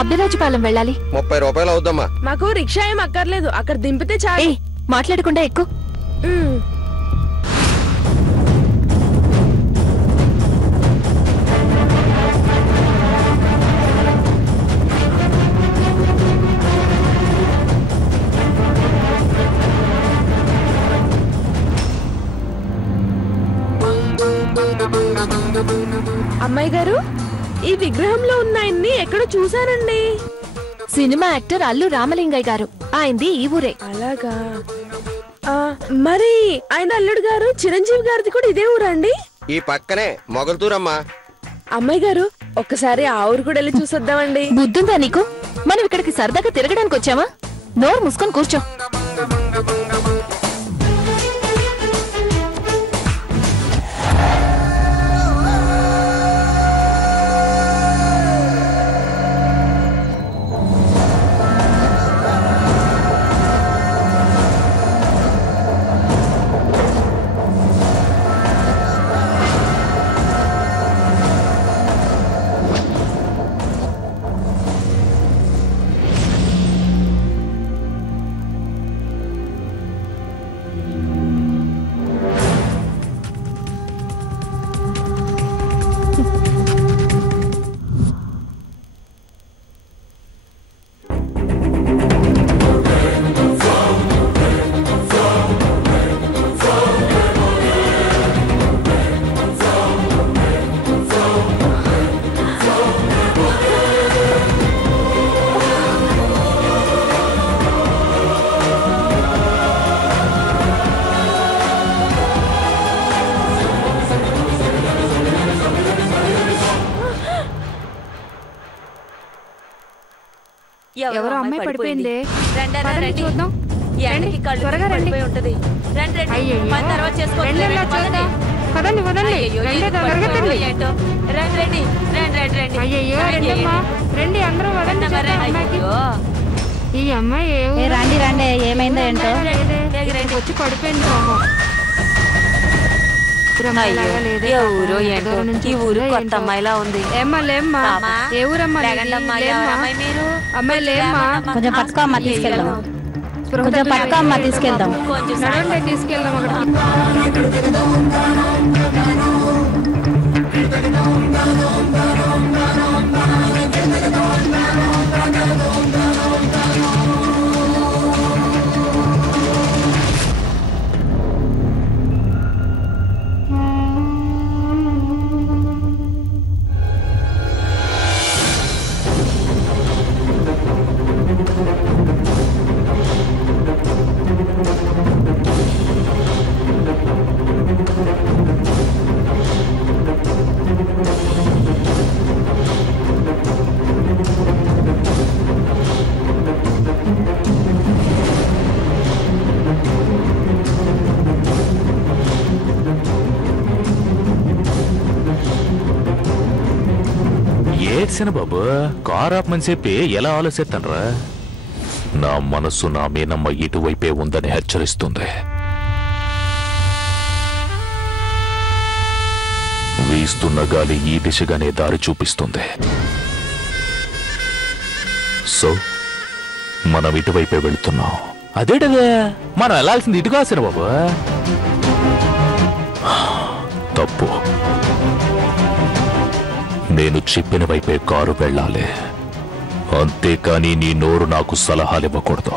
అబ్బిరాజుపాలెం వెళ్ళాలి. 30 రూపాయలు అవుద్దమ్మా. మాకు రిక్షా ఏం అక్కర్లేదు, అక్కడ దింపితే చాలు. మాట్లాడకుండా ఎక్కు. అమ్మాయి గారు, ఈ విగ్రహంలో ఉన్న ఆయన్ని ఎక్కడో చూసానండి. సినిమా యాక్టర్ అల్లు రామలింగయ్య గారు. ఆయనది ఈ ఊరే. అలాగా? మరి ఆయన అల్లుడు గారు చిరంజీవి గారిది కూడా ఇదే ఊరా అండి? ఈ పక్కనే మొగల్తూరమ్మా. అమ్మాయి గారు, ఒక్కసారి ఆ ఊరు కూడా వెళ్ళి చూసొద్దామండి. బుద్ధుందా నీకు? మనం ఇక్కడికి సరదాగా తిరగడానికి వచ్చావా? నోరు మూసుకొని కూర్చో. ఎవరో అమ్మాయి పడిపోయింది. చూద్దాం. త్వరగా రండి. ఈ అమ్మాయి రండి రండి, ఏమైందో ఏంటో వచ్చి పడిపోయింది. ఈ ఊరు కొత్త అమ్మాయిలా ఉంది. ఏమ్మా లేమ్మా, ఏ ఊరమ్మా? అమ్మాయి లేమ్మా, కొంచెం పట్టుకో అమ్మ, తీసుకెళ్దాం. కొంచెం పట్టుకో అమ్మ, తీసుకెళ్దాం. నడవండి, తీసుకెళ్దాం అక్కడికి. బాబు, కార్ ఆపమని చెప్పి ఎలా ఆలోచిస్తానరా? నా మనస్సు నా మీనమ్మ ఇటువైపే ఉందని హెచ్చరిస్తుంది. వీస్తున్న గాలి ఈ దిశగానే దారి చూపిస్తుంది. సో మనం ఇటువైపే వెళుతున్నాం. అదేటదే, మనం వెళ్లాల్సింది ఇటు కాసిన బాబు. తప్పు. నేను చెప్పిన వైపే కారు వెళ్ళాలి, అంతేకాని నీ నోరు నాకు సలహాలివ్వకూడదు.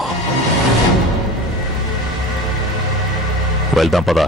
వెళ్దాం పదా.